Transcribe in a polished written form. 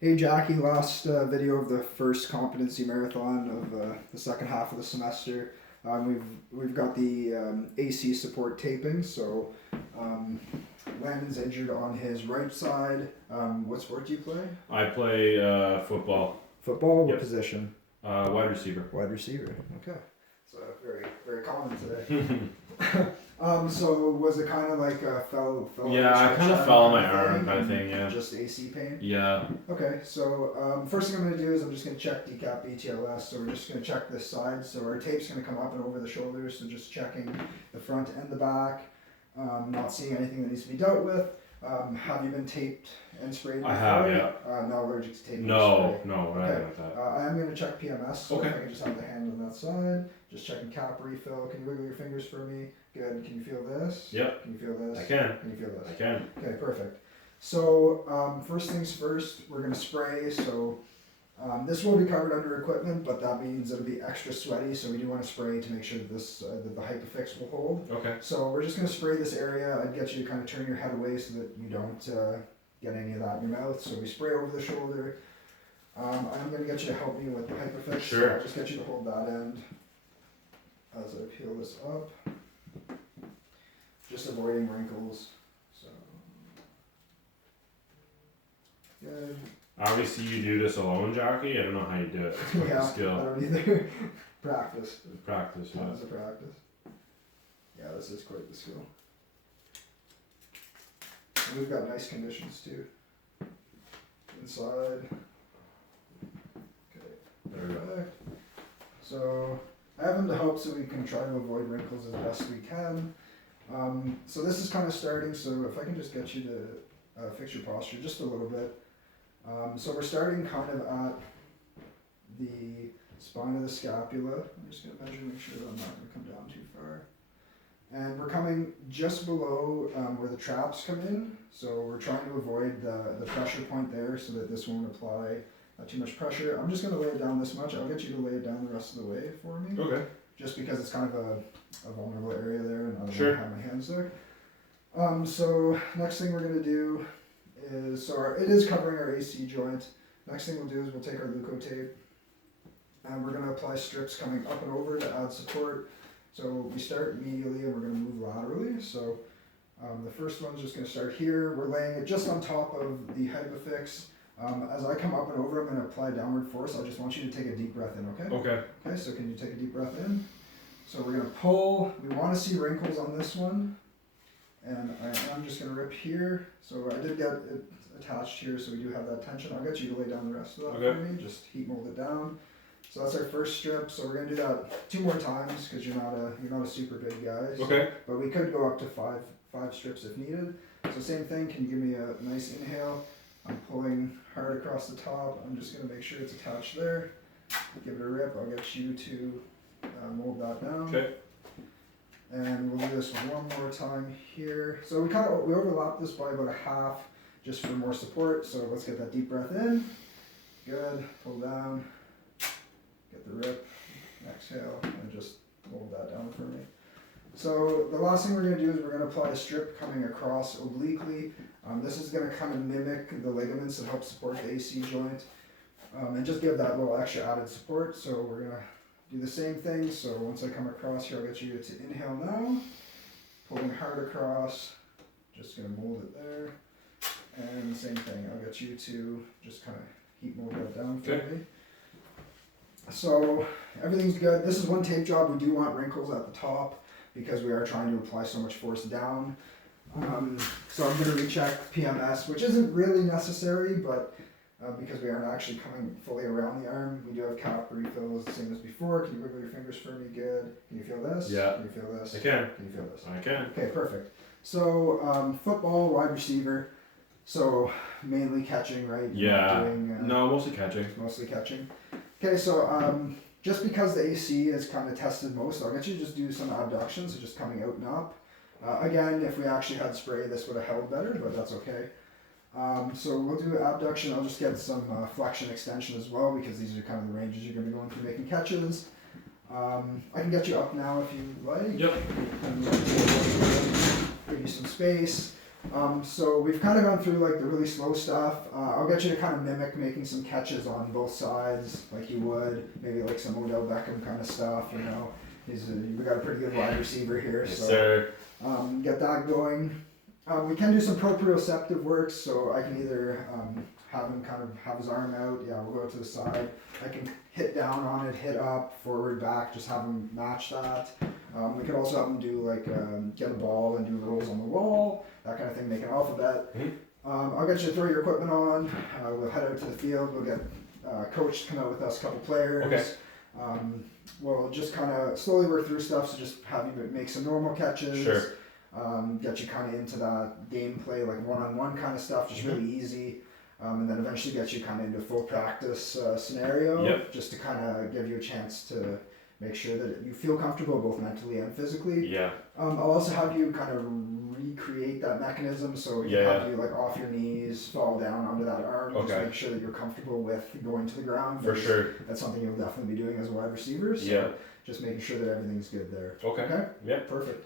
Hey Jackie, last video of the first competency marathon of the second half of the semester. We've got the AC support taping. So Landon's injured on his right side. What sport do you play? I play football. Football. What Yep. position? Wide receiver. Wide receiver. Okay. So very common today. So was it kind of like fell? Yeah, I kind of fell on my arm kind of thing, yeah. Just AC pain. Yeah. Okay, so first thing I'm going to do is I'm just going to check decap BTLS. So we're just going to check this side. So our tape's going to come up and over the shoulders. So just checking the front and the back. Not seeing anything that needs to be dealt with. Have you been taped and sprayed before? I have, yeah. Not allergic to tape and No, spray? no, we're not doing that. I am going to check PMS. So Okay. if I can just have the hand on that side. Just checking cap refill. Can you wiggle your fingers for me? Good. Can you feel this? Yep. Can you feel this? I can. Can you feel this? I can. Okay, perfect. So first things first, we're going to spray. So this will be covered under equipment, but that means it'll be extra sweaty. So we do want to spray to make sure that that the Hypafix will hold. Okay. So we're just going to spray this area. I'd get you to kind of turn your head away so that you don't get any of that in your mouth. So we spray over the shoulder. I'm going to get you to help me with the Hypafix. Sure. So I'll just get you to hold that end as I peel this up. Just avoiding wrinkles. So good. Obviously, you do this alone, Jackie. I don't know how you do it. It's quite a Yeah, I skill. don't either. Practice. Practice, yeah. Tons of practice. Yeah, this is quite the skill. And we've got nice conditions too. Inside. Okay, There we go. perfect. So I have them to help so we can try to avoid wrinkles as best we can. So this is kind of starting, so if I can just get you to fix your posture just a little bit. So we're starting kind of at the spine of the scapula. I'm just going to measure, make sure that I'm not going to come down too far. And we're coming just below where the traps come in. So we're trying to avoid the pressure point there so that this won't apply too much pressure. I'm just going to lay it down this much. I'll get you to lay it down the rest of the way for me. Okay. Just because it's kind of a vulnerable area there and I don't Sure. want to have my hands there. So next thing we're going to do is, it is covering our AC joint. Next thing we'll do is we'll take our Leukotape and we're going to apply strips coming up and over to add support. So we start medially and we're going to move laterally. So the first one's just going to start here. We're laying it just on top of the Hypafix. As I come up and over, I'm going to apply downward force. I just want you to take a deep breath in, okay? Okay. Okay, so can you take a deep breath in? So we're going to pull. We want to see wrinkles on this one. And I'm just going to rip here. So I did get it attached here, so we do have that tension. I'll get you to lay down the rest of that Okay. for me. Just heat mold it down. So that's our first strip. So we're going to do that 2 more times because you're not a super big guy. So, Okay. but we could go up to five strips if needed. So same thing. Can you give me a nice inhale? I'm pulling hard across the top. I'm just going to make sure it's attached there. Give it a rip. I'll get you to mold that down. Okay. And we'll do this one more time here. So we overlap this by about a half just for more support. So let's get that deep breath in. Good. Pull down. Get the rip. Exhale and just mold that down for me. So the last thing we're going to do is we're going to apply a strip coming across obliquely. This is going to kind of mimic the ligaments that help support the AC joint and just give that little extra added support. So we're going to do the same thing. So once I come across here, I'll get you to inhale now. Pulling hard across. Just going to mold it there. And same thing. I'll get you to just kind of heat mold that down for me. So everything's good. This is one tape job. We do want wrinkles at the top because we are trying to apply so much force down. So I'm going to recheck PMS, which isn't really necessary, but because we aren't actually coming fully around the arm, we do have cap refills the same as before. Can you wiggle your fingers for me? Good. Can you feel this? Yeah. Can you feel this? I can. Can you feel this? I can. Okay, perfect. So football, wide receiver. So mainly catching, right? You're not Yeah. doing, No, mostly catching. mostly catching. Okay, so just because the AC is kind of tested most, I'll get you to just do some abduction, so just coming out and up. Again, if we actually had spray, this would have held better, but that's okay. So we'll do abduction. I'll just get some flexion extension as well because these are kind of the ranges you're going to be going through making catches. I can get you up now if you like. Yep. And give you some space. So we've kind of gone through like the really slow stuff. I'll get you to kind of mimic making some catches on both sides, like you would, maybe like some Odell Beckham kind of stuff. You know, we got a pretty good wide receiver here, Yes, so sir. get that going. We can do some proprioceptive work, so I can either have him kind of have his arm out. Yeah, we'll go to the side. I can hit down on it, hit up, forward, back, just have him match that. We could also have him do like get a ball and do rolls on the wall, that kind of thing, make an alphabet. I'll get you to throw your equipment on. We'll head out to the field. We'll get coach to come out with us, a couple players. Okay. We'll just kind of slowly work through stuff, so just have you make some normal catches. Sure. Get you kind of into that gameplay, like one-on-one kind of stuff, just really easy. And then eventually get you kind of into full practice scenario, Yep. just to kind of give you a chance to make sure that you feel comfortable both mentally and physically. Yeah. I'll also have you kind of recreate that mechanism, so we can have you like off your knees, fall down onto that arm, just Okay. make sure that you're comfortable with going to the ground. For because sure. That's something you'll definitely be doing as a wide receiver. So Yeah. just making sure that everything's good there. Okay. Okay? Yeah. Perfect.